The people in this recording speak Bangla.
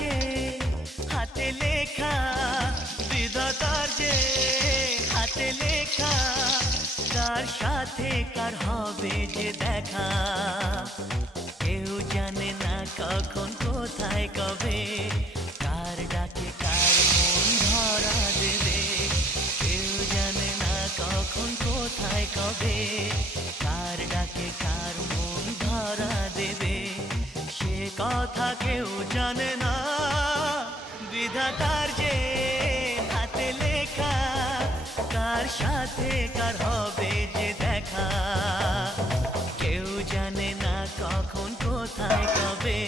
যে হাতে লেখা, বিধাতার যে হাতে লেখা, কার সাথে কার হবে যে দেখা। কেউ জানে না কখন কোথায় কবে, কার ডাকে কার মন ধরা দেবে। কেউ জানে না কখন কোথায় কবে, কার ডাকে কার মন ধরা দেবে। সে কথা কেউ জানে না, বিধাতার যে হাতে লেখা, কার সাথে কার হবে যে দেখা। কেউ জানে না কখন কোথায় কবে।